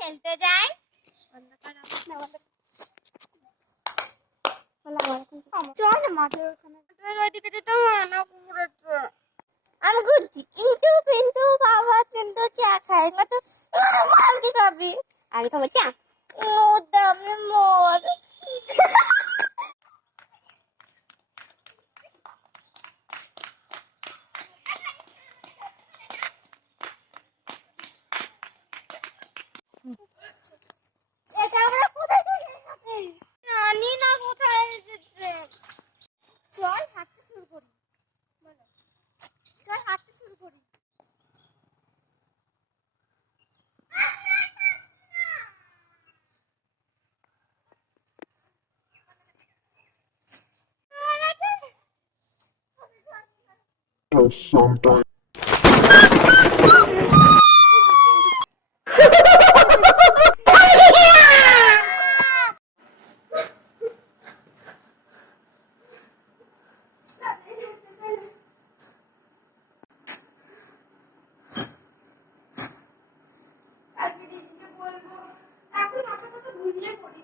খেলতে যাই। চল মাঠের ওখানে ওইদিকে যেতে না ঘুরেছে। আমি ঘুরছি কিন্তু কিন্তু বাবা কিন্তু চা খাই না তো মাল কি খাবি? আমি খাবো চা। ও দামে মোর জানি না কোথায় যেতে। চল হাঁটতে শুরু করি। চল হাঁটতে শুরু করি। Sometimes. কালকে দিদিকে বলবো, এখন মাথা ঘুরিয়ে পড়ি।